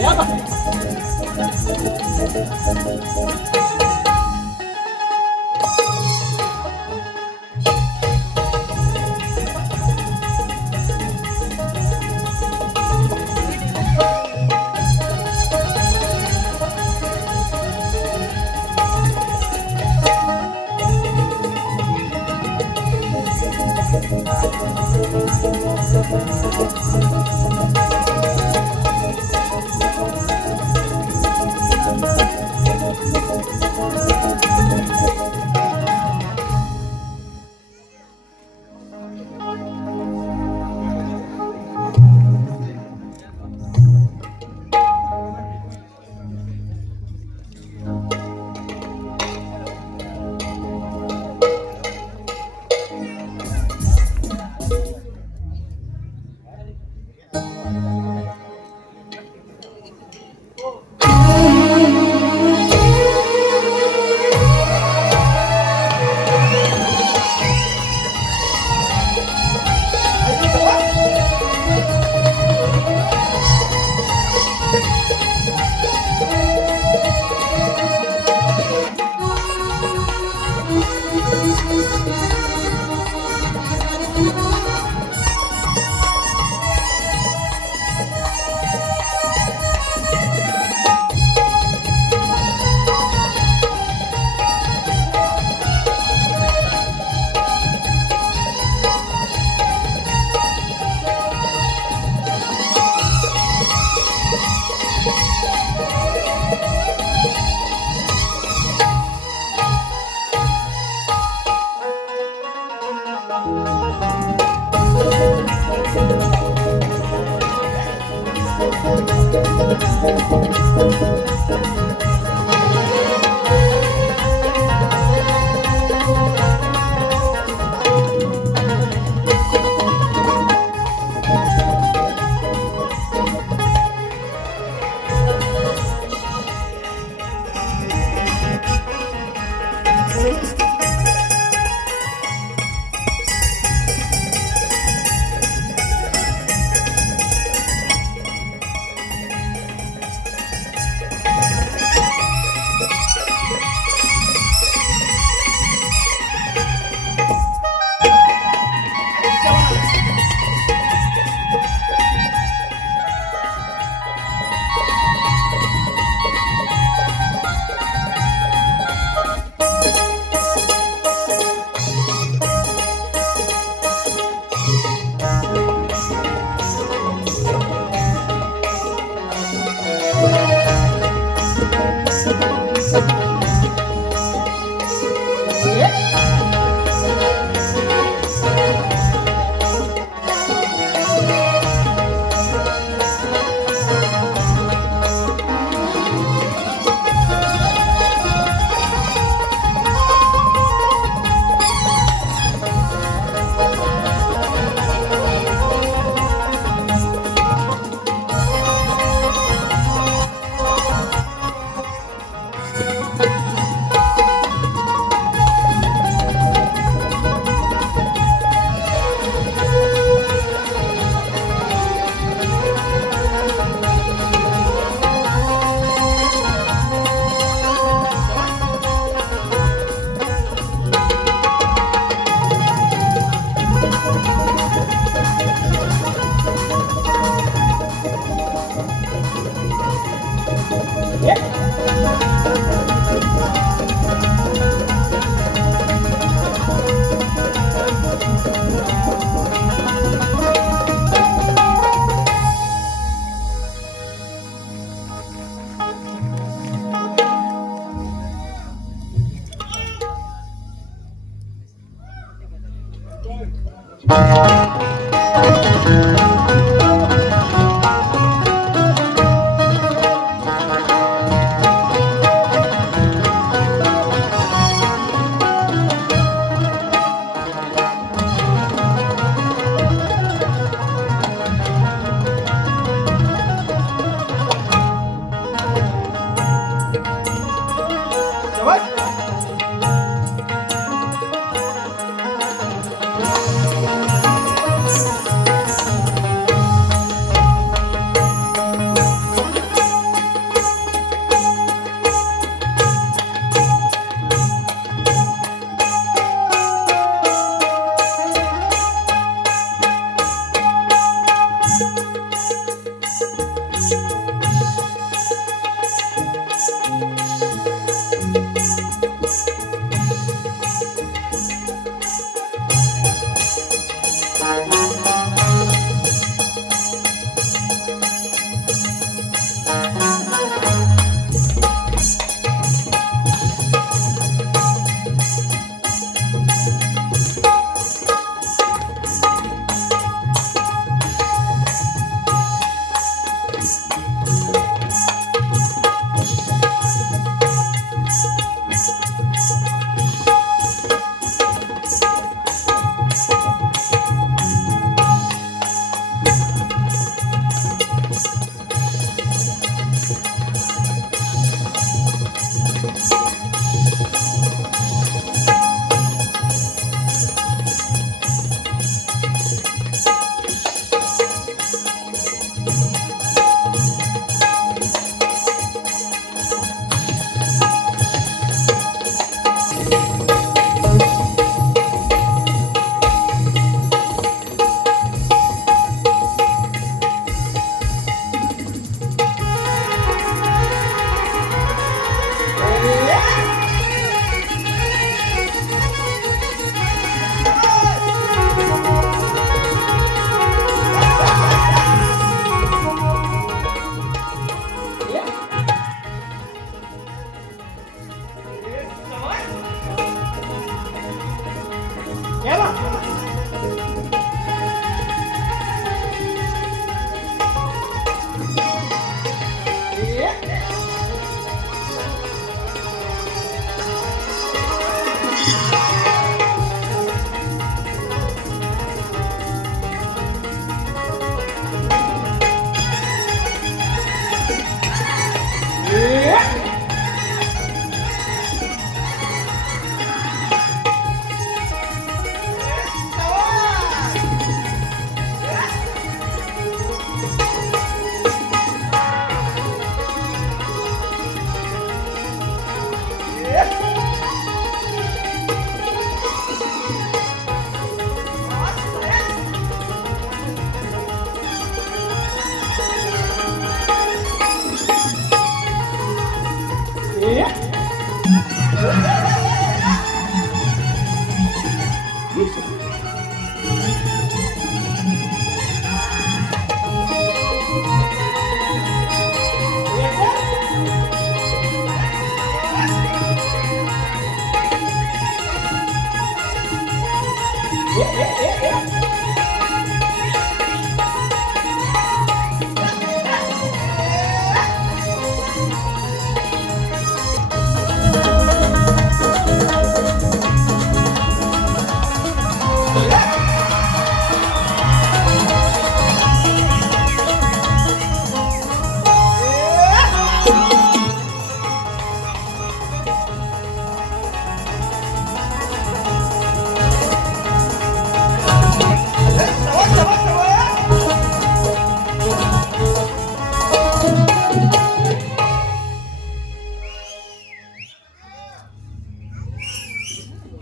या बा.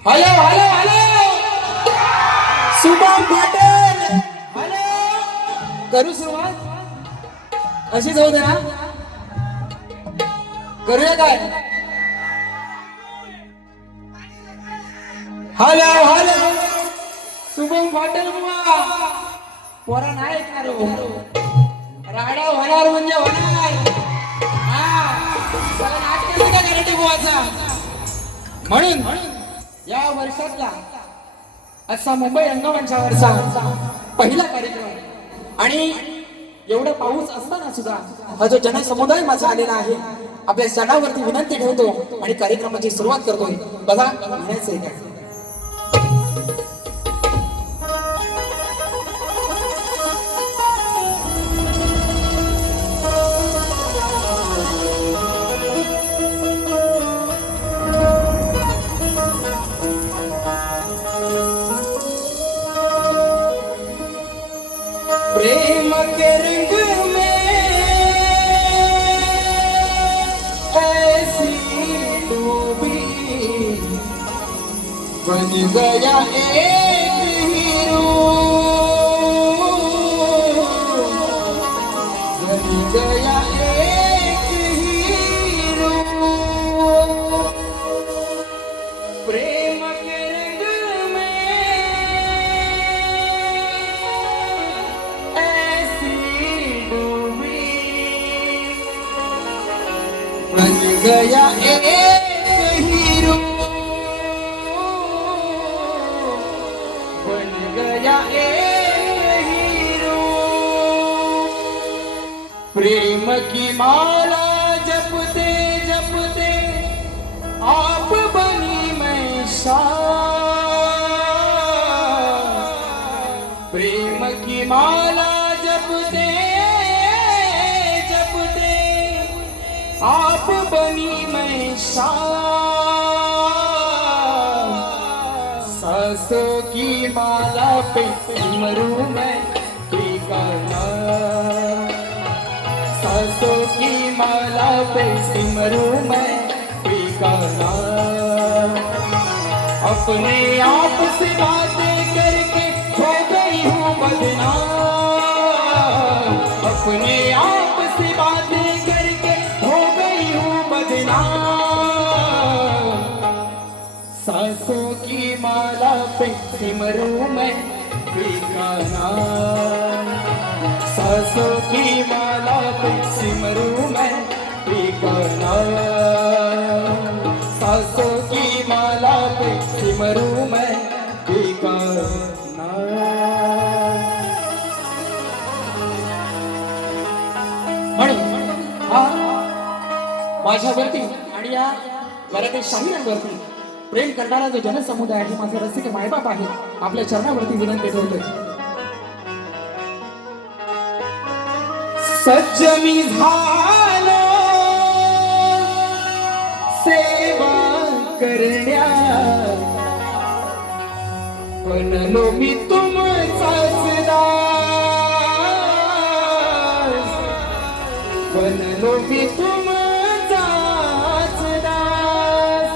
Hello hello hello Shubham Patil hello करू सुरुवात अशीच होऊ दे ना करूया काय हॅलो हॅलो शुभम पाटील बुवा पोरा नाही ऐकणार राडा होणार म्हणजे होणार हा चला नाटक का गरटी बुवाचा म्हणून या वर्षातला असा मुंबई रंगमंचावरचा पहिला कार्यक्रम आणि एवढा पाऊस असताना सुद्धा हा जो जनसमुदाय माझा आलेला आहे आपल्या सणावरती विनंती ठेवतो आणि कार्यक्रमाची सुरुवात करतोय बघा म्हणायचंय काय प्रेम के रंग में ऐसी डूबी बन गया एक हीरो बन गया एक हीरो प्रेम के रंग में बन गया एक हीरो बन गया एक हीरो प्रेम की माला जपते जपते आप बनी मैं शाह प्रेम की माला जपते जपते आप बनी मैं शाह सासों की माला पे सिमरू मैं ठिकाना सासों की माला पे सिमरू मैं ठिकाना अपने आप से बातें करके हो गई हूँ बदनाम अपने आप से बातें करके हो गई हूँ बदनाम सांसों की माला पे सिमरू मैं ठिकाना सांसों की माला पे सिमरू मैं ठिकाना सांसों की माला पे सिमरू मैं ठिकाना माझ्यावरती आणि या मराठी शाहिरांवरती प्रेम करणारा जो जनसमुदाय आहे माझे रसिक मायबाप आहे आपल्या चरणावरती विनंती ठेवतोय सज्जनी झालो सेवा करण्या बनलो मी तुमचाच दास बनलो मी तुमचाच दास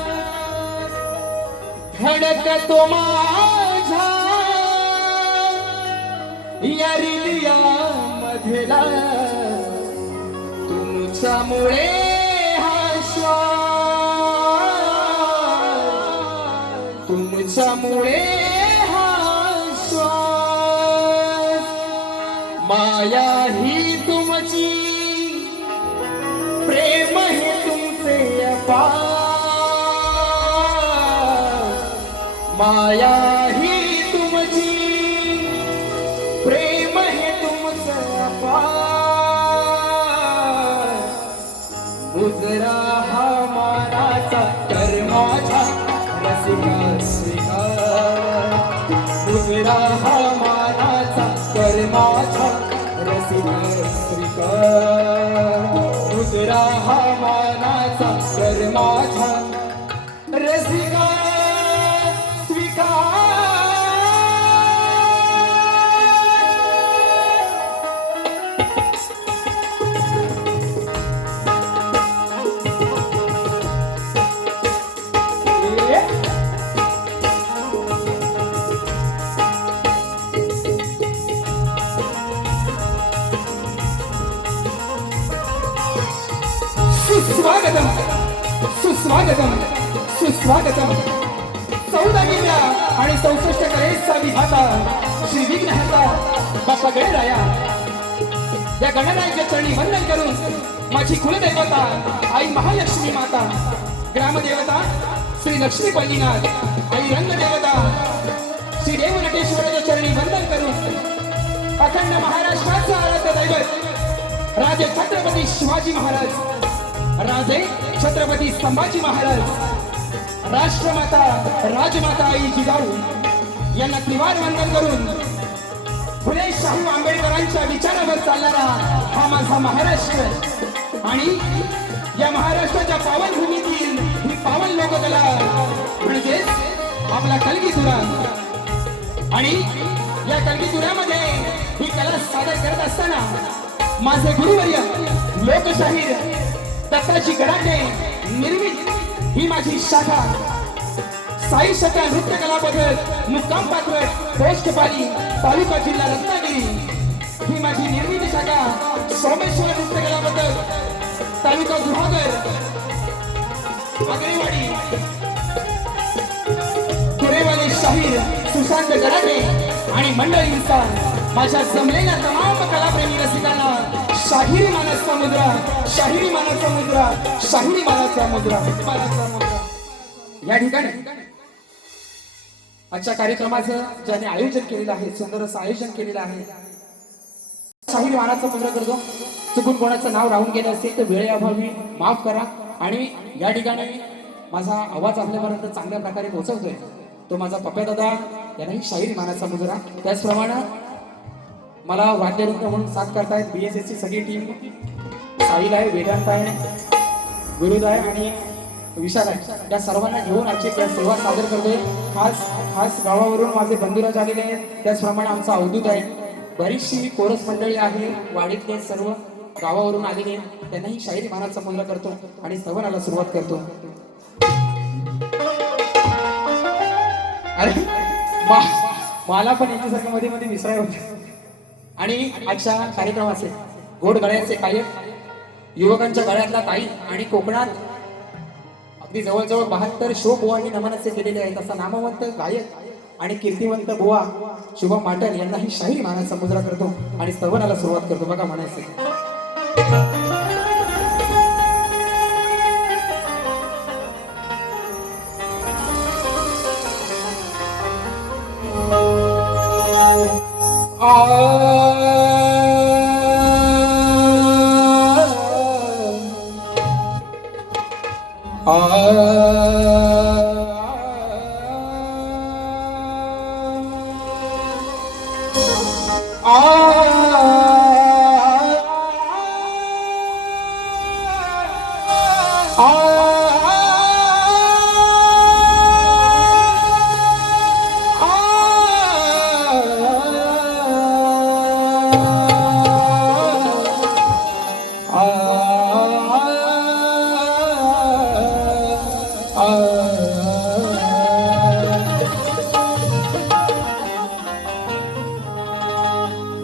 धडकतो माझ्या या हृदया मधला तुमच्यामुळे हा श्वास तुमच्यामुळे हा श्वास माया ही तुमची प्रेम हे तुमचे अपार माया ही तुमची प्रेम हे तुमचं अपार गुजरा हा मानाचा कर्माचा रसिका स्वीकार गुजरा हा मानाचा कर्माचा रसिका स्वीकार गुजरा हा मानाचा कर्माचा रसिका सुस्वागतम सुस्वागतम सुस्वागतम. 14 गेल्या आणि 64 कलेचा विधाता श्री विघ्नहर्ता बाप्पा गणराया या गणरायाच्या चरणी वंदन करून माझी कुलदेवता आई महालक्ष्मी माता, ग्रामदेवता श्री लक्ष्मी पल्लीनाथ, आई रंगदेवता श्री देव नटेश्वराच्या चरणी वंदन करून अखंड महाराष्ट्राचा आराध्य दैवत राजे छत्रपती शिवाजी महाराज, राजे छत्रपती संभाजी महाराज, राष्ट्रमाता राजमाता आई जिजाऊ यांना त्रिवार वंदन करून फुले शाहू आंबेडकरांच्या विचारावर चालणारा हा माझा महाराष्ट्र आणि या महाराष्ट्राच्या पावन भूमीतील ही पावन लोककला म्हणजेच आपला कलगीतुरा. आणि या कलगीतुऱ्यामध्ये ही कला सादर करत असताना माझे गुरुवर्य लोकशाहीर दत्ताजी गडाखे निर्मित ही माझी शाखा साई शाखा नृत्य कला पद्धत मुक्काम पात्र पोस्ट पाली तालुका जिल्हा रत्नागिरी. ही माझी निर्मित शाखा सोमेश्वर नृत्य कला पद्धत तालुका गुहागर आगरेवाडी कुरेवाली शाहीर सुशांत गडाखे आणि मंडळींचा माझ्या जमलेल्या तमाम कलाप्रेमी रसिकांना शाहिरी मानाचा मुद्रा, शाहिरी मानाचा मुद्रा, शाहिरी मानाचा मुद्रा, मानाचा मुद्रा. या ठिकाणी आजच्या कार्यक्रमाचं ज्याने आयोजन केलेलं आहे, सुंदर असं आयोजन केलेलं आहे, शाहिरी मानाचा मुद्रा करतो. चुकून कोणाचं नाव राहून गेलं असेल तर वेळेअभावी माफ करा. आणि या ठिकाणी माझा आवाज आपल्यापर्यंत चांगल्या प्रकारे पोहोचवतोय तो माझा पप्या दादा यांनाही शाहिरी मानाचा मुजरा. त्याचप्रमाणे मला वाद्यवृंद म्हणून साथ करतायत BSS ची सगळी टीम. साहिल आहे, वेदांत आहे, गुरुद आहे आणि विशाल आहे. या सर्वांना घेऊन आजची सेवा सादर करतोय. खास गावावरून माझे बंधुराज आलेले आहेत. त्याचप्रमाणे आमचा अवधूत आहे. बरीचशी कोरस मंडळी आहे वाडीतले सर्व गावावरून आलेले आहेत. त्यांनाही शाहिरी मानाचा मुजरा करतो आणि सवनाला सुरुवात करतो. अरे मला पण यांच्यासारखं मध्ये मध्ये विसराय होते. आणि आजच्या कार्यक्रमाचे गोड गळ्याचे गायक युवकांच्या गळ्यातला ताई आणि कोकणात अगदी जवळजवळ 72 शो बुवांनी नमनाचे केलेले आहेत. असा नामवंत गायक आणि कीर्तिवंत बुवा शुभम माटल यांनाही शाहिरी मानाचा मुजरा करतो आणि स्तवनाला सुरुवात करतो. बघा म्हणायचे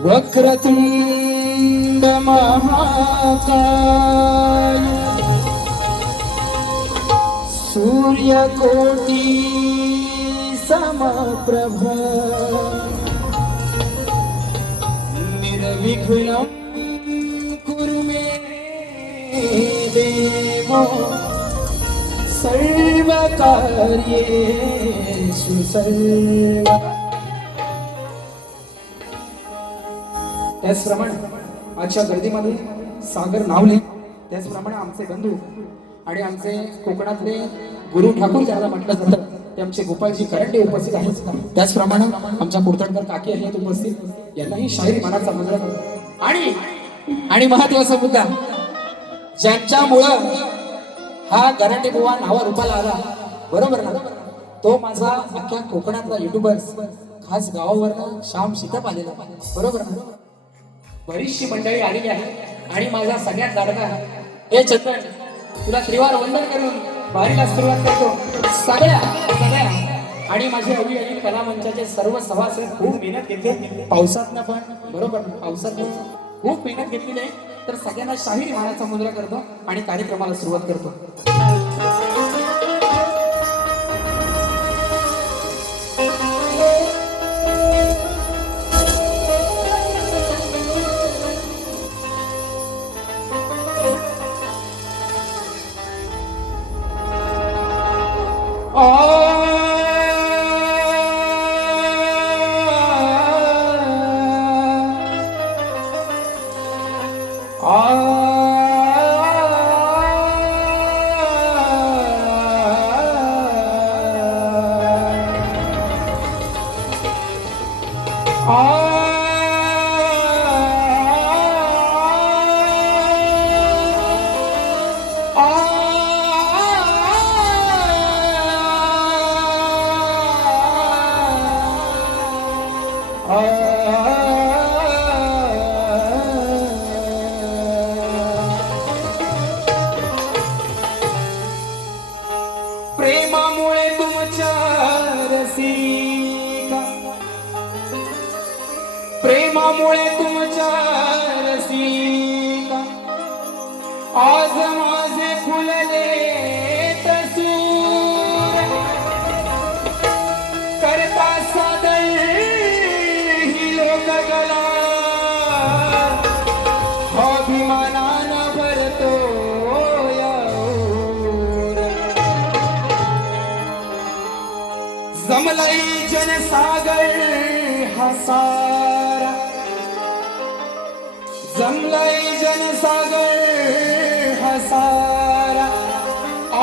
वक्रतुंड महाकाय सूर्यकोटि समप्रभ निर्विघ्नं कुरु मे देव सर्वकार्येषु सर्वदा. त्याचप्रमाणे आजच्या गर्दीमध्ये सागर नावले, त्याचप्रमाणे आमचे बंधू आणि आमचे कोकणातले गुरु ठाकूर ज्याला म्हटलं जातं ते आमचे गोपाळजी करंडे उपस्थित आहेत. त्याचप्रमाणे आमच्या कुर्तणकर काकी आहेत उपस्थित. यांनाही शाहिरी मानाचा मुजरा. आणि महत्वाचा मुद्दा ज्यांच्यामुळं हा गराटे बुवा नावा रूपाला आला, बरोबर ना, तो माझा अख्ख्या कोकणातला युट्यूबर्स खास गावावरनं श्याम सीताप आलेला, बरोबर ना. बरीचशी मंडळी आलेली आहे आणि माझा सगळ्यात लाडका हे चंदन तुला त्रिवार वंदन करून वारीला सुरुवात करतो. सगळ्या आणि माझे अवि अनिल कला मंचाचे सर्व सभासद खूप मेहनत घेतली पावसातनं पण, बरोबर ना, पावसातनं खूप मेहनत घेतलेली आहे. तर सगळ्यांना शाहीर मानाचा मुजरा करतो आणि कार्यक्रमाला सुरुवात करतो. प्रेमामुळे तुमच्या रसिका, प्रेमामुळे तुमच्या रसिका, आज माझे फुलले तसूर, करता सादर ही लोक गला, अभिमानानं भरतो जमलाई जनसागर हा सारा, जमलाई जनसागर हा सारा,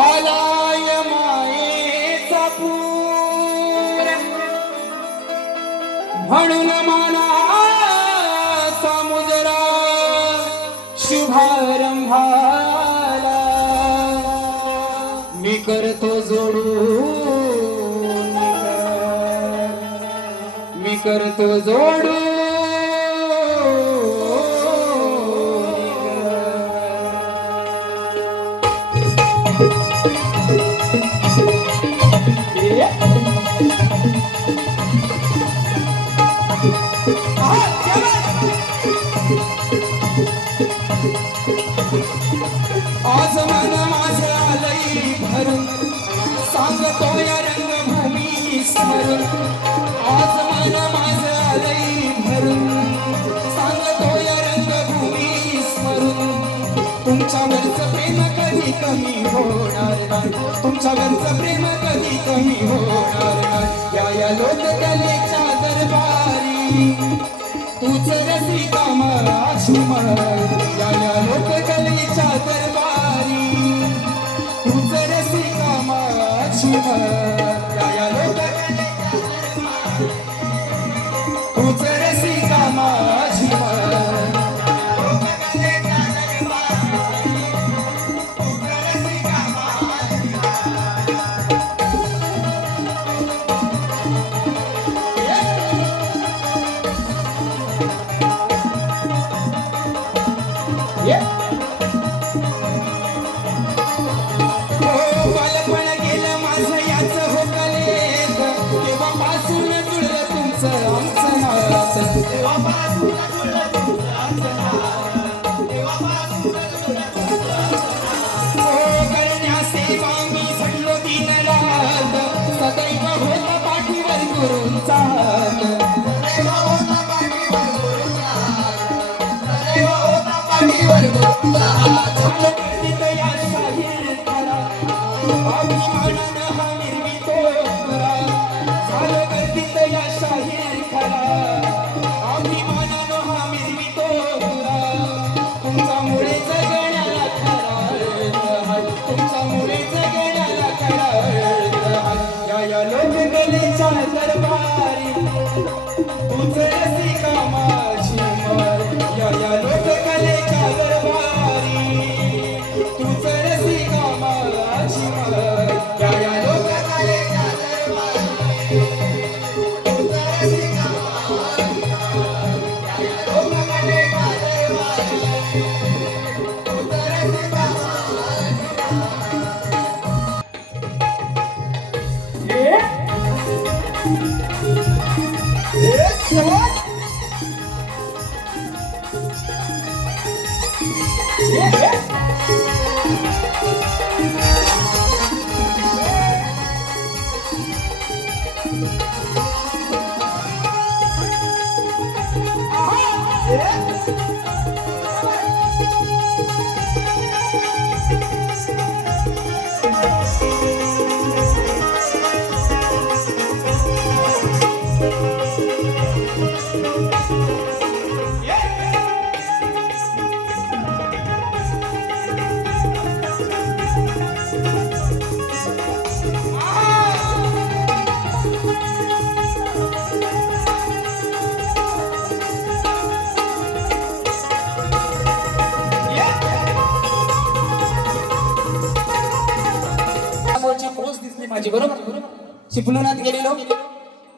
आलाय मायेचा पूर, म्हणून माना समुद्रा शुभारंभाला मी करतो जोडू, मी करतो जोडू. आज मन माझं आलंय भरून, सांगतो या रंगभूमी स्मरून, आज मन माझं आलंय भरून, सांगतो या रंगभूमी स्मरून, तुमच्यावरचं प्रेम कधी कमी होणार नाही, तुमच्यावरचं प्रेम कधी कमी होणार नाही. या लोककलेच्या दरबारी तूच रसिका माझी मन, या लोककलेच्या दरबारी तूच रसिका माझी मन, या लोककलेच्या दरबारी तूच रसिका माझी मन, लोककलेच्या दरबारी तूच रसिका माझी मन. माझी, बरोबर. चिपळुणात गेलेलो,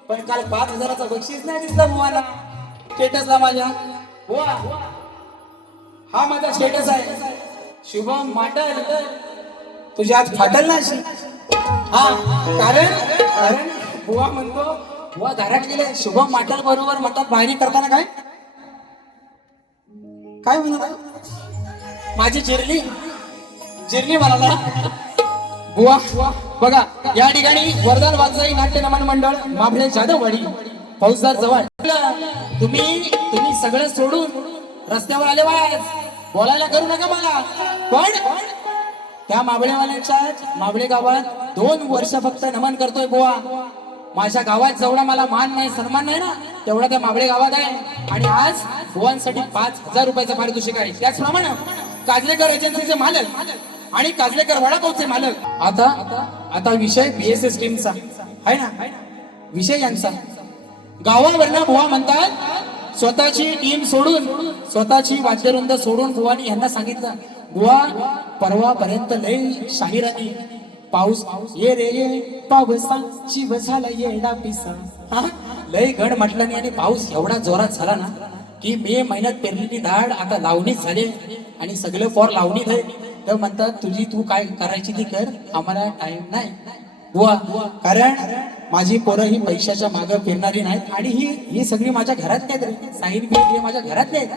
पण काल 5,000चा बक्षीस नाही दिसला बुवाला स्टेटसला माझ्या. बुवा, हा माझा स्टेटस आहे. शुभम माटल तुझ्या हात फाटल ना अशी. हा, कारण बुवा म्हणतो, बुवा घरात गेले शुभम माटल बरोबर म्हणतात बाहेरी करताना काय म्हणत माझी जिरली म्हणाला. बुवा बघा, या ठिकाणी वरदान वागजाई नाट्य नमन मंडळ माभळे जाधववाडी फौजदार जवळ. तुम्ही सगळं सोडून रस्त्यावर आले वाज, बोलायला करू नका मला. पण त्या माबळे गावात 2 वर्ष फक्त नमन करतोय बुवा. माझ्या गावात जेवढा मला मान नाही, सन्मान नाही ना, तेवढा त्या माबळे गावात आहे. आणि आज बुवांसाठी 5,000 रुपयाचं पारितोषिक आहे. त्याचप्रमाणे काजलेकर एजन्सीचे मालक आणि काजलेकर वडापावचे मालक. आता विषय BSS टीमचा आहे ना, विषय यांचा. गावावरनं बुवा म्हणतात स्वतःची टीम सोडून, स्वतःची वाद्यवृंद सोडून बुवानी यांना सांगितलं, बुवा परवापर्यंत लय शाहिरानी पाऊस ये रे ये पावसा शिव झाला येडा पिसा. लय गड म्हटलं नाही आणि पाऊस एवढा जोरात झाला ना की मे महिन्यात पेरलेली झाड आता लावणीच झाले आणि सगळं पोर लावणीत आहे. तर म्हणतात तू काय करायची ती कर, आम्हाला टाइम नाही बुवा. कारण माझी पोरं ही पैशाच्या मागे फिरणारी नाहीत आणि ही सगळी माझ्या घरात नाहीत. साहिल बी हे माझ्या घरात नाहीत.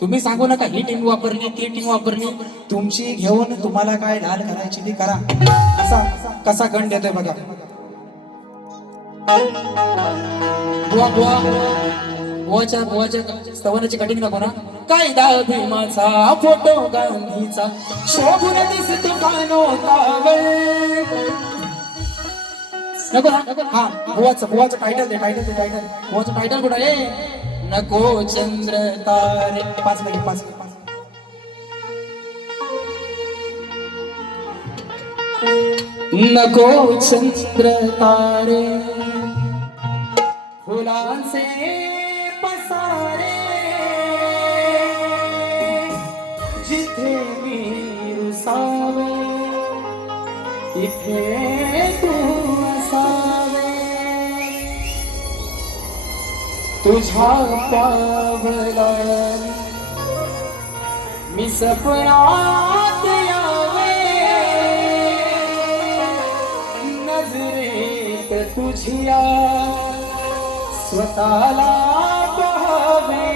तुम्ही सांगू नका ही टीम वापरली ती टीम वापरली, तुमची घेऊन तुम्हाला काय लाल करायची ती करा. कसा गण देतोय बघा. बुवाच्या स्तवनाची कटिंग नको ना. कायदा भीमाचा फोटो गांधीचा शोभून दिसतो नको ना. हा, बुवाचं टायटल दे. बुवाचं टायटल कुठं आहे? नको चंद्र तारे. 5 मिनिट. नको चंद्र तारे फुलांचे पसारे, जिथे मी रुसावे तिथे तू असावे. तुझ्या पावला मी सपनात यावे, नजरेत तुझ्या स्वतःला पाहावे.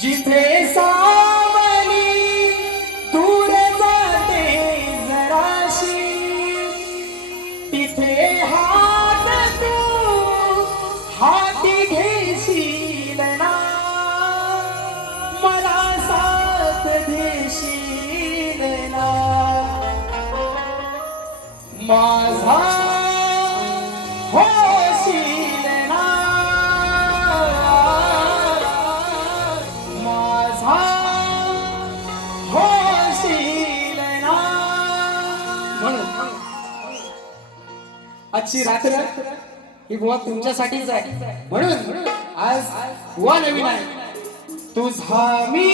जिथे सावली दूर जाते जराशी, तिथे हाती घेशील ना, मला साथ देशील ना. माझा होशील ना, माझा होशील ना. म्हणून आजची रात्र ही बुवा तुमच्यासाठीच आहे. म्हणून आज बुवा नवीन आहे. तुझा मी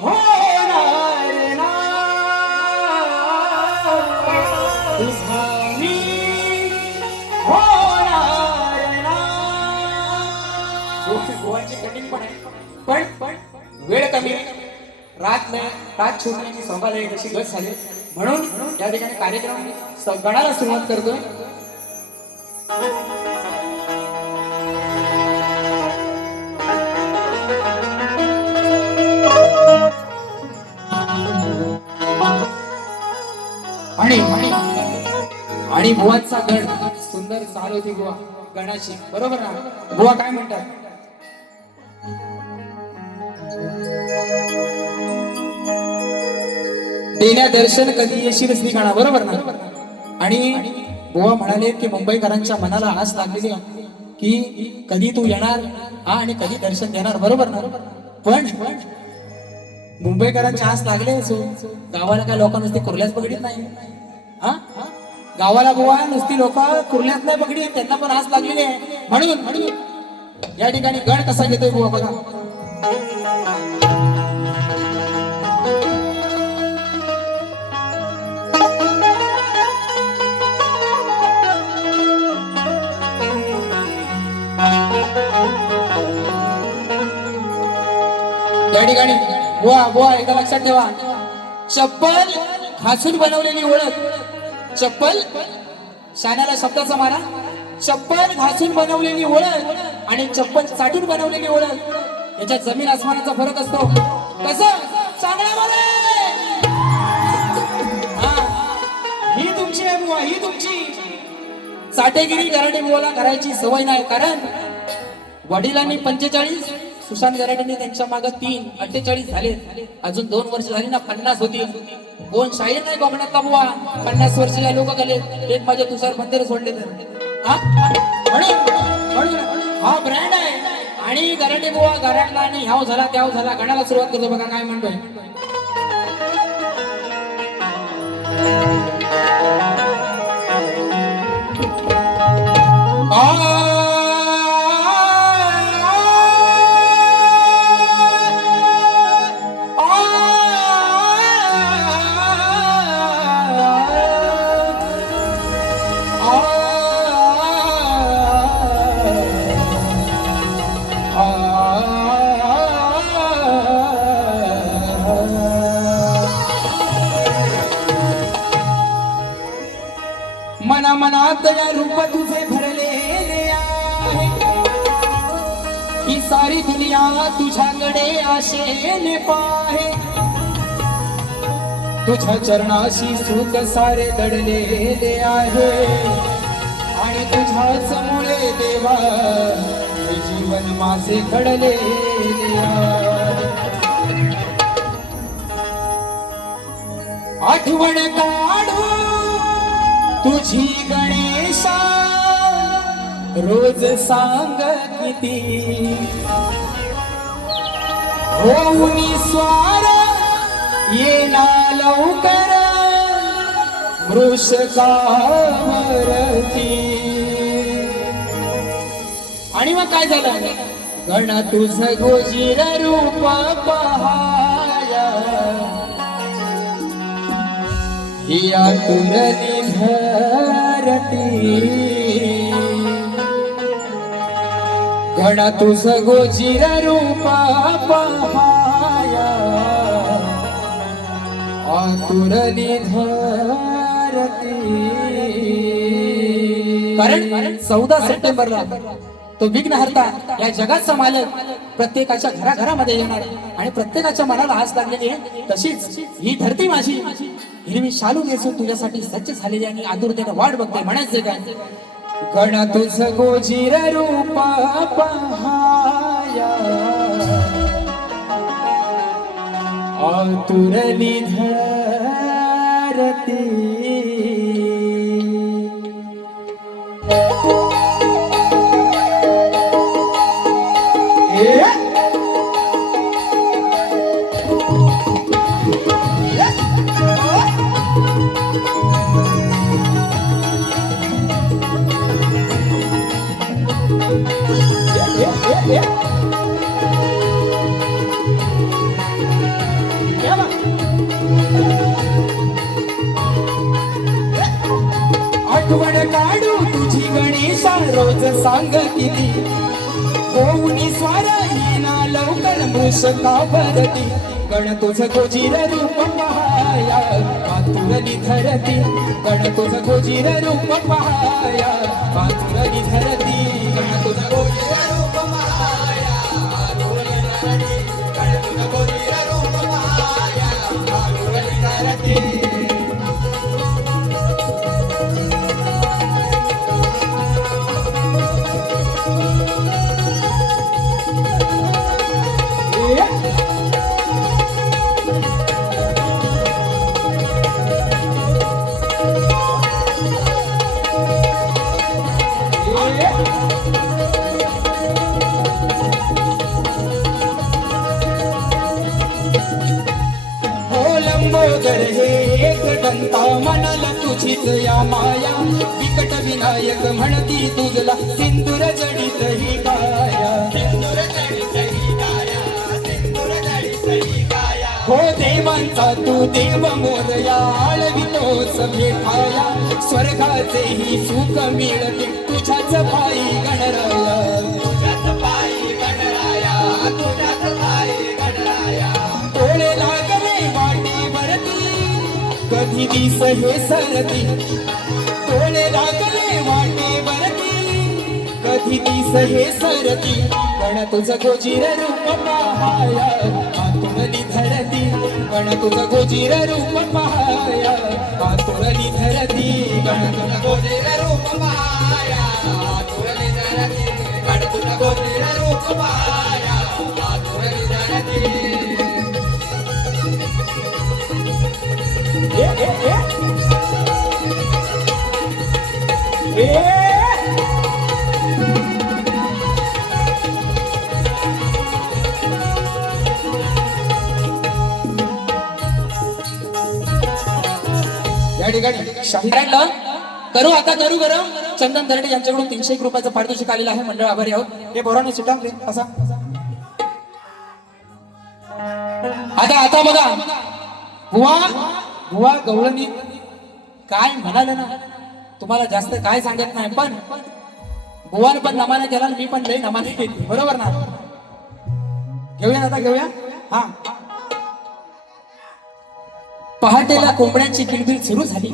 होणार ना, तुझा मी होणार ना. बुवाची कटिंग पण आहे, पण वेळ कमी, रात छोटी संभाला एक अशी गत झाली. म्हणून या ठिकाणी कार्यक्रम गणाला सुरुवात करतोय. आणि बुवाचा गण सुंदर चाल होती बुवा गणाची, बरोबर ना. बुवा काय म्हणतात? देण्या दर्शन कधी येशील श्रीगणा, बरोबर ना. आणि बुवा म्हणाले की मुंबईकरांच्या मनाला आस लागलेली की कधी तू येणार आणि कधी दर्शन देणार, बरोबर ना. पण मुंबईकरांच्या आस लागले गावाला काय लोक नुसती कुर्ल्याच पकडीत नाही. हा, गावाला बुवा नुसती लोक कुर्ल्यात नाही पकडीत, त्यांना पण आस लागलेली आहे. म्हणून या ठिकाणी गण कसा घेतोय बुवा बघा. बुवा बुवा एकदा लक्षात ठेवा, चप्पल घासून बनवलेली ओळख. चप्पल शाण्याला शब्दाचा मारा. चप्पल घासून बनवलेली ओळख आणि चप्पल चाटून बनवलेली ओळख याच्यात जमीन आसमानाचा फरक असतो. कसं चांगला बोले. ही तुमची आहे बुवा, ही तुमची. चाटेगिरी गराडे बुवाला करायची सवय नाही, कारण वडिलांनी 45, सुशांत गराडेंनी त्यांच्या मागे 3, 48 झाले. अजून 2 वर्ष झाली ना 50 होतील. कोण शाहीर नाही कोकणातला बुवा. 50 वर्षाच्या लोक गेले, एक माझे तुषार बंदर सोडले तर. म्हणून हा ब्रँड आहे. आणि गराडे बुवा गराडला आणि ह्याव झाला त्याव झाला गाण्याला सुरुवात करतो. बघा काय म्हणतोय. मना मनात या रूप तुझे भरलेले आहे. ही सारी दुनिया तुझ्याकडे आशेने पाहे. तुझ्या चरणाशी सुख सारे दडलेले आहे. आणि तुझ्याच मुळे देवा हे जीवन माझे घडलेले आहे. आठवण काढू तुझी गणेशा रोज सांग किती. होऊनी स्वार येना लवकर वृषकावरती. आणि मग काय झालं. गण तुझ गोजीर रूप पहाया. ही आतुरली धरती. गणा तुझ गोजीर रूप पहाया. आतुरली धरती. कारण 14 सप्टेंबरला तो विघ्नहर्ता या जगाचा मालक प्रत्येकाच्या घराघरामध्ये येणार आणि प्रत्येकाच्या मनाला हास लागलेली आहे. तशीच ही धरती माझी हिरवी शालू नेसून तुझ्यासाठी सज्ज झालेली आणि आतुरतेने वाट बघते. म्हणायचं काय. गण तुझ गोजीर रूप पहाया. आतुरली धरती. आठवण काढू तुझी गणेशा रोज सांग किती. होऊनी स्वार येना लवकर वृषकावरती. गण तुझ गोजीर रूप पहाया. आतुरली धरती. गण तुझ गोजीर रूप पहाया. आतुरली धरती. गण तुझ गोजीर रूप पहाया. आतुरली धरती. गण तुझ गोजीर रूप पहाया. आतुरली धरती. लंबोदर हे एक दंता मनाला तुझीच या माया. विकट विनायक म्हणती तुझला सिंदूर जडित ही गाया. हो देवांचा तू देव मोरया. आळवितोच भेटाया. स्वर्गाचे ही सुख मिळते तुझ्याच पायी गणराया. तुझ्याच पायी गणराया. तुझ्याच पायी गणराया. कधी दिस हे सरती डोळे लागले वाटे वरती कधी दिस हे सरती पण तुझं गोजीर रूप पाहाया आतुरली धरती पण तुझं गोजीर रूप पाहाया आतुरली धरती पण तुझं गोजीर रूप पाहाया आतुरली धरती पण तुझं गोजीर रूप पाहाया आतुरली धरती या ठिकाणी शाहिरांना करू आता करू गरम चंदन दर्डे यांच्याकडून 301 रुपयाचं पारितोषिक आलेलं आहे. मंडळ आभारी आहोत. हे बोराने चिटांगले असा आता बघा बुवा गवळणी काय म्हणाले ना तुम्हाला जास्त काय सांगत नाही पण बुवाने पण नमाने केला मी पण लई नमाने केली बरोबर ना. घेऊया आता घेऊया. हा पहाटेला कोंबड्यांची किलबिल सुरू झाली.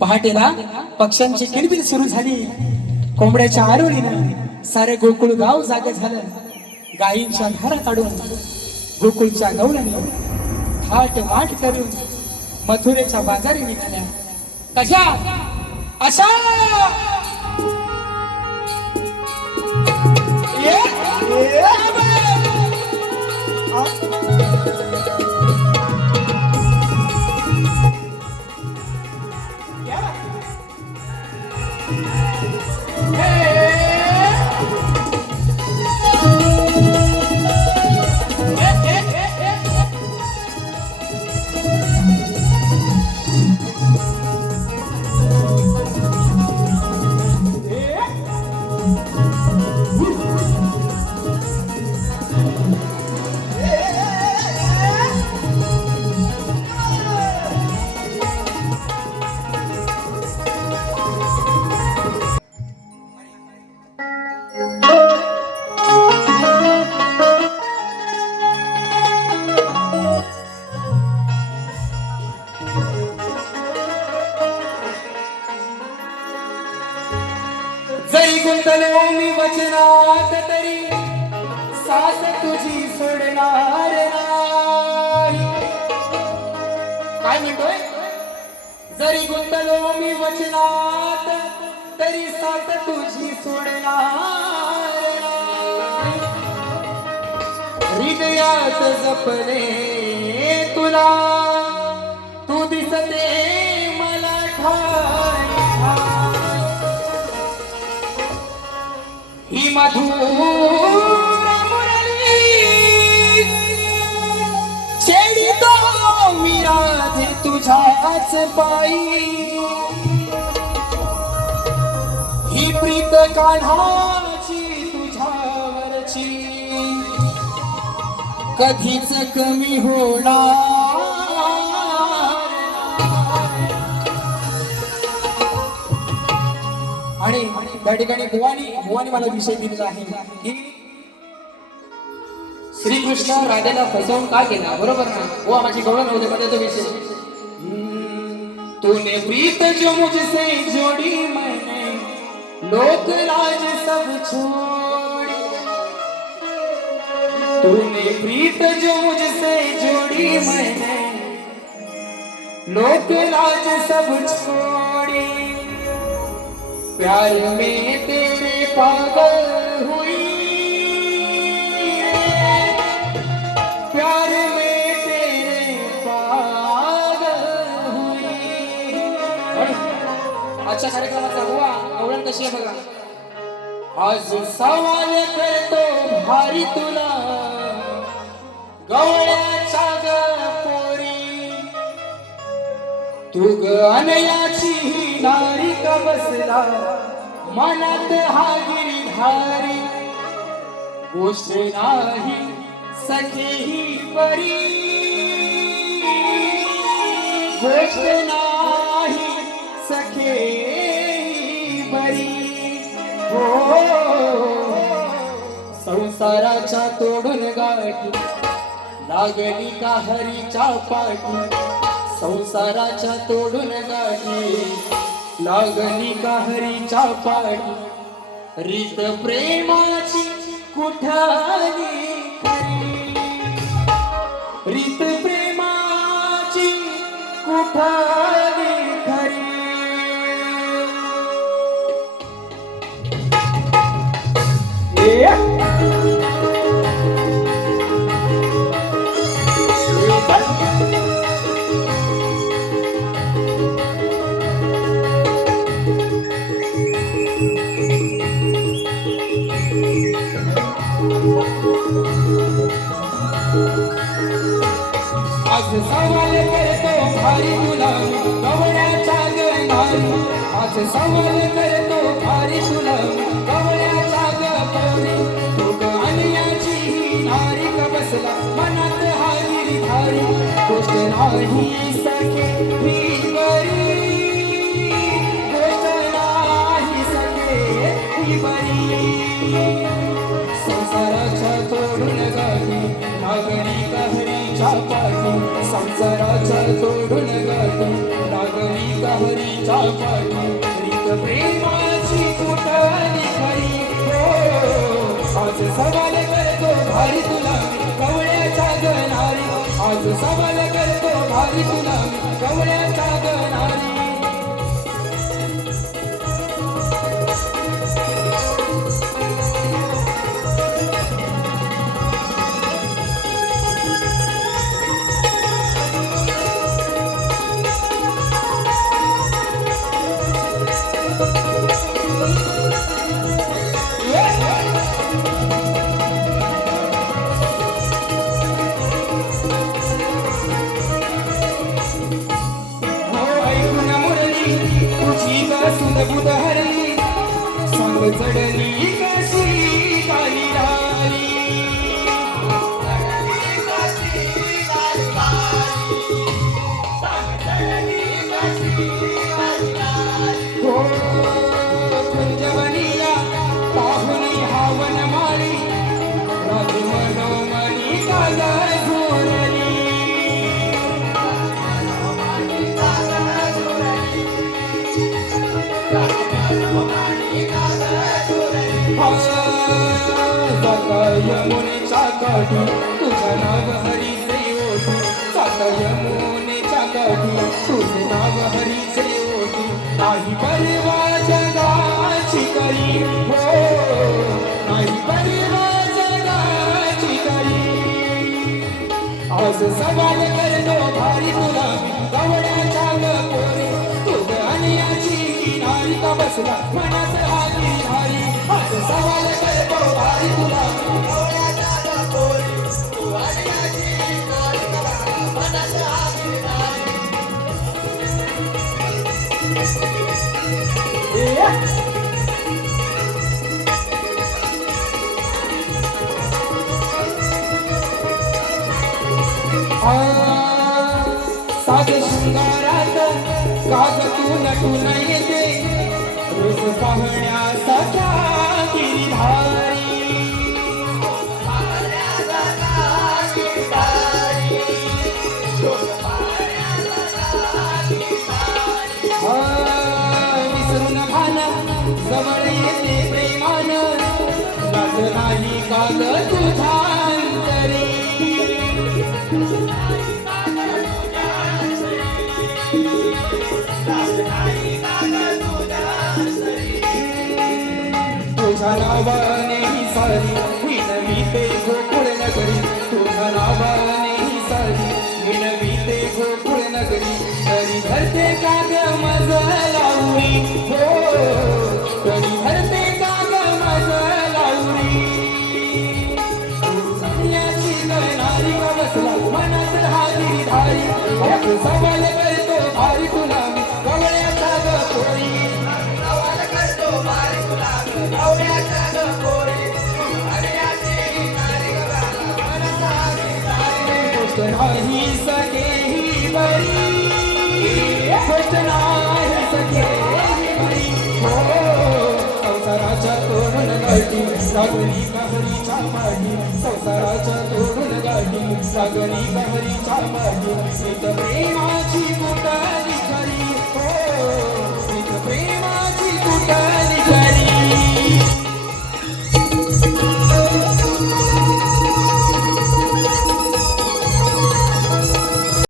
पहाटेला पक्ष्यांची किलबिल सुरू झाली. कोंबड्याच्या आरोळीनं सारे गोकुळ गाव जागे झालं. गायींच्या धारा काढून गोकुळच्या गवळणी थाट वाट करून मथुरेच्या बाजारी निघाल्या. कशा अशा जरी गुंतलो मी वचनात तरी सास तुझी सोडणार नाही. काय म्हणतोय. जरी गुंतलो मी वचनात तरी सास तुझी सोडणार नाही. हृदयात जपले तुला तू दिसते मला ठाई ही मधुर मुरली छेडितो विराधे तुझ्याच पायी. ही प्रीत काढाची तुझ्यावरची कधीच कमी होणार. आणि त्या ठिकाणी बुवानी मला विषय दिलेला आहे की श्रीकृष्ण राधेला फसवून का केला बरोबर ना. बुवा माझी गवळण होते मध्ये तो विषय. तूने प्रीत जो मुझसे जोड़ी मैंने लोक लाज सब छोड़ी. तूने प्रीत जो मुझसे जोड़ी मैंने लोक लाज सब छोड़ी. प्यार में तेरे पागल हुई प्यार में तेरे पागल हुई. अच्छा कार्यक्रमाचा हुआ गवळण कशी आहे बघा. आज सवाल करतो भारी तुला गवळ्याच्या ग पोरी. तू ग अनयाची नारी का बसला मनात हा गिरधारी. गोष्ट नाही सखे ही बरी गोष्ट नाही सखे ही बरी. हो संसाराच्या तोडून गाठी लागली का हरीच्या पाठी. संसाराच्या तोडून गाठी लागली का हरीच्या पाठी रीत प्रेमाची कुठाली खरी रीत प्रेमाची कुठाली खरी आज सवाल करतो भारी तुला गवळ्याच्या गणारी आज सवाल करतो भारी तुला गवळ्याच्या गपोरी तू आणण्याची ही नारी का बसला मनात हा गिरीधारी गोष्ट नाही सखे ही बरी गोष्ट नाही सखे ही बरी संसाराच्या तोडून गाठी लागली का हरीच्या पाठी संसाराच्या तोडून गाठी लागली का हरीच्या पाठी रीत प्रेमाची कुठाली खरी हो आज सवाल करतो भारी तुला कवळ्याच्या गणारी आज सवाल करतो भारी तुला कवळ्याच्या गणारी सुंदर हरली सांग चढली कशी काली लाली हो कुंजवनिया पाहुणी हावन माळी राजू मनोमणी काला झोरली यमुनेच्या काठी तुझं नाव हरीचे ओठी साता यमुनेच्या काठी तुझे नाव हरीचे ओठी नाही परवा जगाची करी हो नाही परवा जगाची करी आज सवाल करतो भारी तुला गवळ्याच्या गपोरी तुझ आणण्याची नारी का बसला मनात आली हारी आज सवाल करतो भारी तुला गवळ्याच्या गपोरी तू आणण्याची नारी का बसला मनात आली हारी साध शृंगारात काग तू नटून येते रोज पाहण्यासाठा गिरीधारी विसरून भान जवळ येते प्रेमान लाज नाही काग तुझा अंतरी तुझ्या नावाने ही सारी विनवीते गोकुळ नगरी तुझ्या नावाने ही सारी विनवीते गोकुळ नगरी तरी धरते काग मज लावणी हो तरी धरते काग मज लावणी याची गणारी का बसला मनात हा गिरीधारी सवाल करतो भारी तुला गवळ्याचा गपोरी सवाल करतो भारी तुला गवळ्याचा गपोरी गोष्ट नाही सके ही बरी गोष्ट नाही सके ही बरी हो संसाराच्या तोडून गाठी लागली का हरीच्या पाठी संसाराच्या तोडून गाठी लागली का हरीच्या पाठी रीत प्रेमाची प्रेमाची कुटारी खरी शीत प्रेमाची कुटारी खरी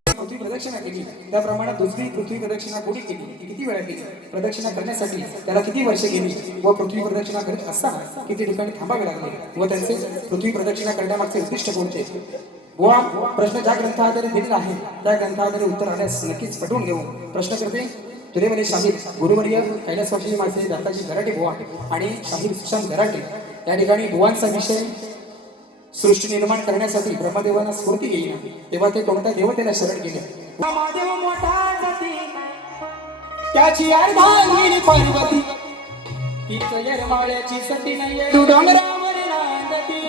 पृथ्वी प्रदक्षिणा केली त्याप्रमाणे दुसरी पृथ्वी प्रदक्षिणा कोणी केली ती किती वेळा केली प्रदक्षिणा करण्यासाठी त्याला किती वर्षे गेली व पृथ्वी प्रदक्षिणा करीत असताना किती ठिकाणी थांबावे लागले व त्यांचे पृथ्वी प्रदक्षिणा करण्यामागचे उद्दिष्ट कोणते बुवा प्रश्न ज्या ग्रंथाद्वारे दिलेला आहे त्या ग्रंथाद्वारे उत्तर आल्यास नक्कीच पटवून घेऊ प्रश्न करते तुरेवले शाहीर गुरुवर्य कैलासवासी माझे दत्ताजी गराटे बुवा आणि शाहीर सुशांत गराटे या ठिकाणी बुवांचा विषय सृष्टी निर्माण करण्यासाठी ब्रह्मदेवांना स्फूर्ती येईल तेव्हा ते कोणत्या देवतेला शरण गेले महादेव मोठा जाती त्याची अर्धांगिनी पार्वती तीच येरमाळ्याची सती नाही डोंगरावर नांदती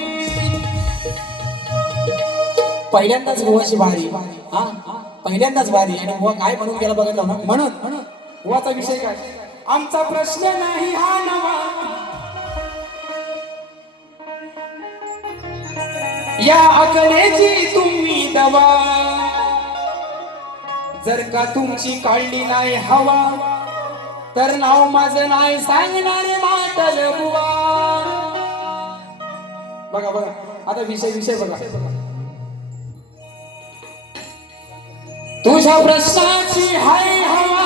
पहिल्यांदाच बुवाची भारी हा पहिल्यांदाच भारी आणि बुवा काय म्हणून गेला बघितलं ना म्हणून बुवाचा विषय काय आमचा प्रश्न नाही हा नवा या अकलेची तुम्ही दवा जर का तुमची काढली नाही हवा तर नाव माझं नाही सांगणारे माटल बुवा बघा बघा आता विषय बघा तुझ्या प्रश्नाची हाय हवा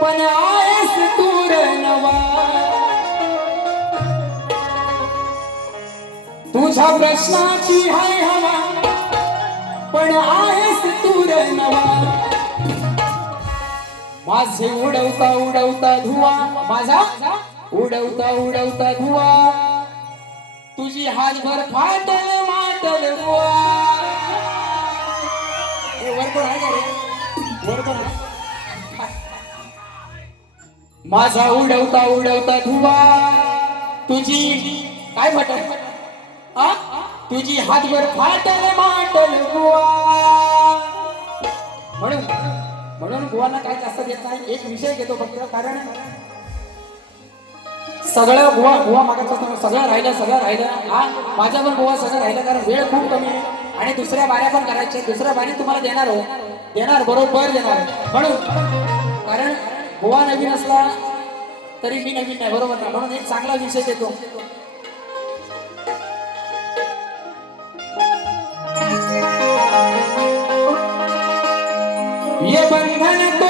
पण आहेस तूर नवा तुझ्या प्रश्नाची हाय हवा पण आहेस तूर नवा माझे उडवता धुवा माझा उडवता धुवा तुझी हातभर फाटल माटल बुवा वर आहे का रे वर माझा उडवता धुवा तुझी काय फाटल तुझी हातभर फाटल माटल बुवा म्हणून बुवांना काय जास्त देत नाही एक विषय घेतो फक्त कारण सगळं बुवा मागायचं सगळं राहिलं हा माझा पण बुवा सगळं राहिलं कारण वेळ खूप कमी आहे आणि दुसऱ्या बाऱ्या पण करायच्या दुसऱ्या बारी तुम्हाला देणार बरोबर देणार म्हणून कारण बुवा नवीन असला तरी मी नवीन नाही बरोबर ना म्हणून एक चांगला विषय देतो ये बंधन तो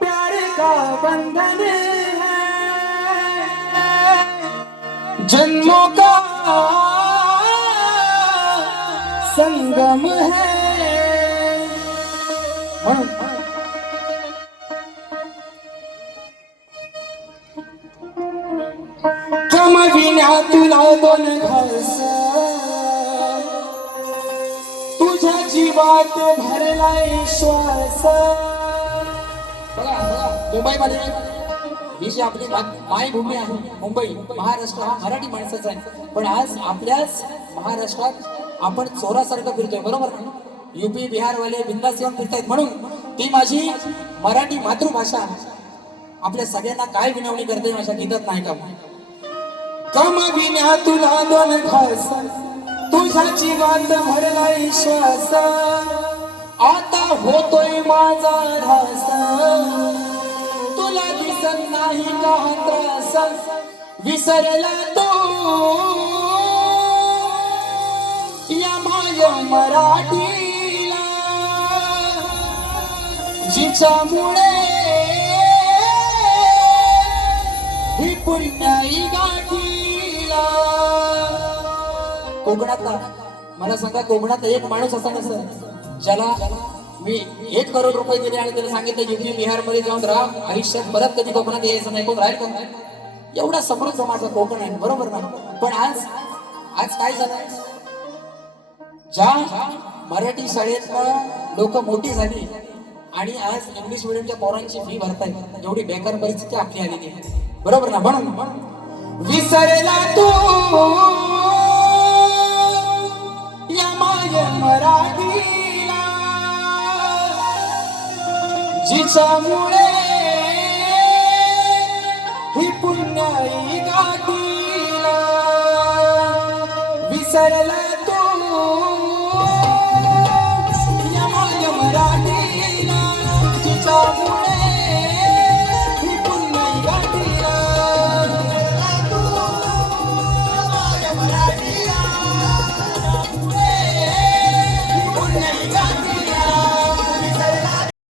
प्यार का बंधन है जन्मों का संगम है कम विना तुला दोन घास तुझ्या जीवात भरलाय श्वास बघा मुंबईमध्ये ही जी आपली मायभूमी आहे मुंबई महाराष्ट्र हा मराठी माणसाचा आहे पण आज आपल्याच महाराष्ट्रात आपण चोरासारखं फिरतोय बरोबर ना युपी बिहार वाले बिंदास येऊन फिरतायत म्हणून ती माझी मराठी मातृभाषा आपल्या सगळ्यांना काय विनवणी करते माझ्या गीतात नाही का कम विना तुला दोन घास तुझ्या जीवात भरलाय श्वास आता होतोय माझा ऱ्हास तुला दिसत नाही का त्रास विसरला तो या माय मराठीला जिच्यामुळे ही पुण्याई गाठीला कोकणातला मला सांगा कोकणात एक माणूस असा नसेल ज्याला मी 1 करोड रुपये दिले आणि त्याला सांगितलं युपी बिहार मध्ये जाऊन राहा आयुष्यात परत कधी कोकणात यायचं नाही कोण राहील का एवढा समृद्ध माझा कोकण आहे बरोबर ना पण आज काय झालं ज्या मराठी शाळेतनं लोक मोठी झाली आणि आज इंग्लिश मिडियमच्या पोरांची फी भरतायत एवढी बेकार परिस्थिती आपली आलेली आहे बरोबर ना म्हणून विसरला तू या माझ्या मराठीला जिच्यामुळे